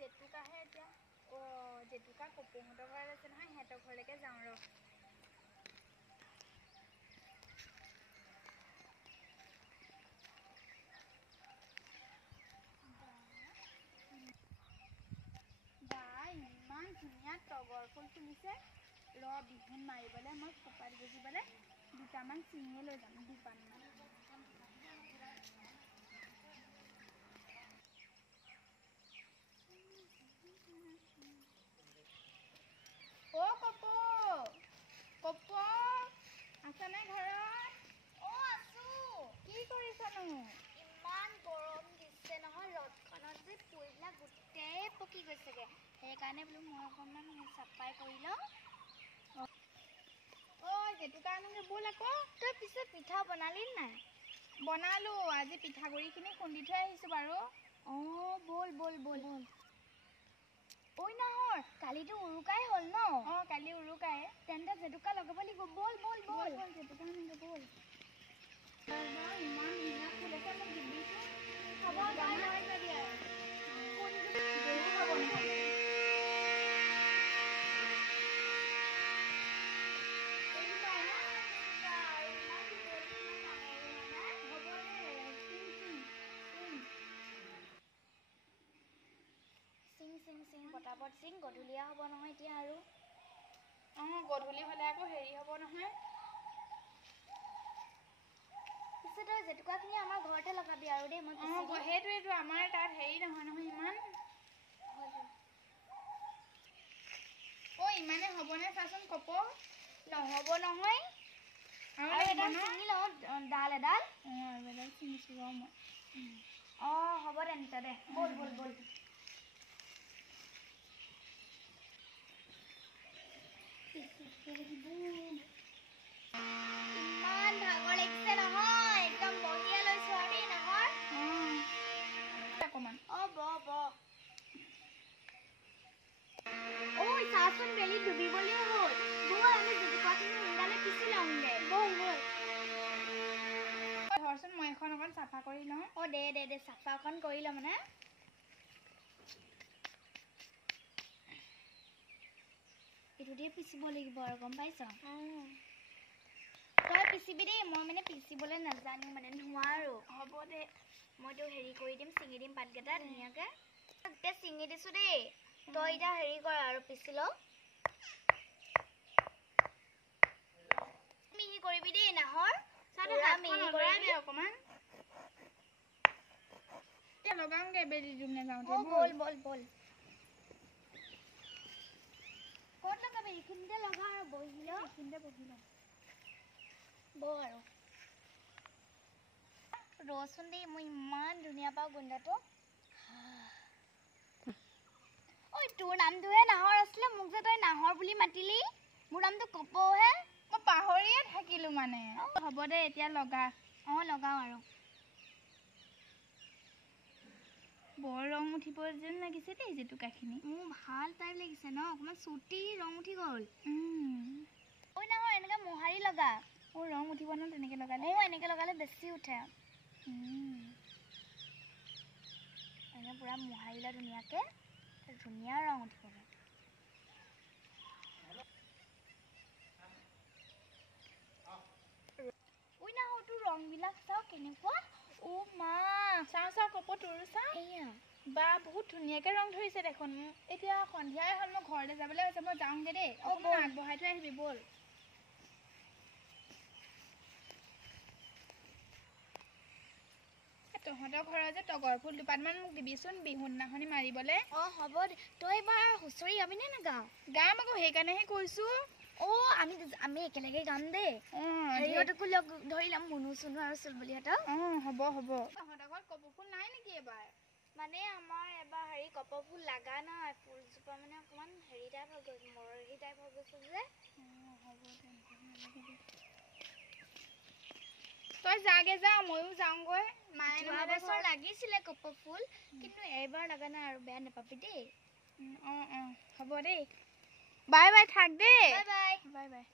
জেতুকাহে এতিয়া জেতুকা কপৌহঁতৰ ঘৰত আছে নহয়, সিহঁতৰ ঘৰলৈকে যাওঁ ৰ। ইমান ধুনীয়া তগৰ ফুল ফুলিছে। ৰ বিহুন মাৰিবলৈ মই কপাল গুজিবলৈ দুটামান চিঙিয়ে লৈ যাম দুপানমান। অ কপৌ কপৌ আছানে ঘৰত? অ আছো। কি কৰিছানো? ইমান গৰম দিছে নহয়, ৰ'দখনত যে ফুলবিলাক গোটেই পকি গৈছেগে। সেইকাৰণে বোলো মই অকণমান চাফাই কৰি লওঁ। ঐ জেতুকা আনোগে ব'ল আকৌ। তই পিছে পিঠা বনালি নাই? বনালো, আজি পিঠাগুড়িখিনি খুন্দি থৈ আহিছোঁ বাৰু। অঁ ব'ল ব'ল ব'ল ব'ল। ঐ নাহৰ, কালিতো উৰুকাই হ'ল ন? অঁ কালি উৰুকাই। তেন্তে জেতুকা লগাব লাগিব। ব'ল ব'ল ব'ল ব'ল জেতুকা আনোগে ব'ল। ইমান ধুনীয়া ফুল আছে, মোক দিবিচোন। হ'ব তই লৈ যাবি আৰু। গৰু খাব নহ'লে। চিং পটাপট চিং, গধূলীয়া হ'ব নহয় এতিয়া আৰু। অঁ গধূলি হ'লে আকৌ হেৰি হ'ব নহয়। পিছে তই জেতুকাখিনি আমাৰ ঘৰতে লগাবি আৰু দেই, মই অঁ সেইটোৱেইটো, আমাৰ তাত হেৰি নহয় ইমান। অ ইমানে হ'বনে চাচোন কপৌ? নহ'ব নহয়। আৰু এডাল লাগিব ন? চিঙি লওঁ, ডাল এডাল। অঁ এডাল চিঙিছোঁ ৰ মই। অঁ হ'ব তেন্তে দে, ব'ল ব'ল ব'ল। ইমান ভাগৰ লাগিছে নহয়, একদম বহিয়ে লৈছো আৰু দেই নাহৰ। অকণমান অঁ ব ঐ চাচোন, বেলি ডুবিবলৈও হ'ল। ব'ল আমি জেতুকাখিনি সোনকালে পিচি লওঁগে। ব'ল ব'ল। ধৰচোন মই এখন অকণ চাফা কৰি লওঁ। অঁ দে দে দে, চাফা অকণ কৰি ল মানে। এইটো দিয়ে পিচিব লাগিব আৰু গম পাইছ? তই পিচিবি দেই, মই মানে পিচিবলৈ নাজানো মানে, নোৱাৰো। হ'ব দে। মইতো হেৰি কৰি দিম, ছিঙি দিম পাতকেইটা ধুনীয়াকে। এতিয়া ছিঙি দিছো দেই, তই এতিয়া হেৰি কৰ আৰু পিচি ল। মিহি কৰিবি দেই নাহৰ। অকণমান এতিয়া লগাওঁগে বেলি দিম নাযাওঁতে। ব'ল ব'ল ব'ল। ক'ত লগাবি? এইখিনিতে লগা আৰু বহি ল। এইখিনিতে বহি লওঁ। বহ আৰু। ৰচোন দেই, মই ইমান ধুনীয়া পাওঁ গোন্ধটো। ঐ তোৰ নামটোহে নাহৰ আছিলে, মোক যে তই নাহৰ বুলি মাতিলি। মোৰ নামটো কপৌহে। মই পাহৰিয়ে থাকিলোঁ মানে। হ'ব দে এতিয়া লগা। অঁ লগাওঁ আৰু। বৰ ৰং উঠিব যেন লাগিছে দেই জেতুকাখিনি। মোৰ ভাল টাইপ লাগিছে ন, অকণমান চুটি ৰং উঠি গ'ল। ঐ নাহৰ, এনেকৈ মোহাৰি লগা। অঁ ৰং উঠিব ন তেনেকৈ লগালে? অঁ এনেকৈ লগালে বেছি উঠে। এনেকৈ পূৰা মোহাৰিলে ধুনীয়াকৈ, ধুনীয়া ৰং উঠিবগৈ। ঐ নাহৰ, তোৰ ৰংবিলাক চাওঁ কেনেকুৱা। অ' মা, চাওঁ কপৌ তোৰো চা। এয়া বা বহুত ধুনীয়াকৈ ৰং ধৰিছে দেখোন। এতিয়া সন্ধিয়াই হ'ল, মই ঘৰলৈ যাবলৈ হৈছে, মই যাওঁগৈ দেই। অকণমান আগবঢ়াই থৈ আহিবি ব'ল। তহঁতৰ ঘৰৰ যে তগৰ ফুল দুপাতমান মোক দিবিচোন, বিহুৰ দিনাখনি মাৰিবলৈ। অঁ হ'ব দে। তই এবাৰ হুঁচৰি গাবিনে নাগাওঁ? গাম আকৌ, সেইকাৰণেহে কৈছোঁ। অঁ আমি একেলগে গাম দেই। হেৰিহঁতকো লগ ধৰি ল'ম, মুনু চুনু আৰু চুলবুলিহঁতক। অঁ হ'ব। তহঁতৰ ঘৰত কপৌ ফুল নাই নেকি এইবাৰ? মানে আমাৰ এবাৰ হেৰি কপৌ ফুল লগা নাই, ফুলজোপা মানে অকণমান হেৰি টাইপ হৈ গ'ল, মৰহি টাইপ হৈ গৈছে যে। হ'ব তেন্তে নালাগে। তই যাগে যা, ময়ো যাওঁগৈ। মায়ে যোৱা বছৰ লাগিছিলে কপৌ ফুল, কিন্তু এইবাৰ লগা নাই আৰু, বেয়া নাপাবি দেই। হ'ব দেই। বাই থাক দেই। Bye bye. বাই।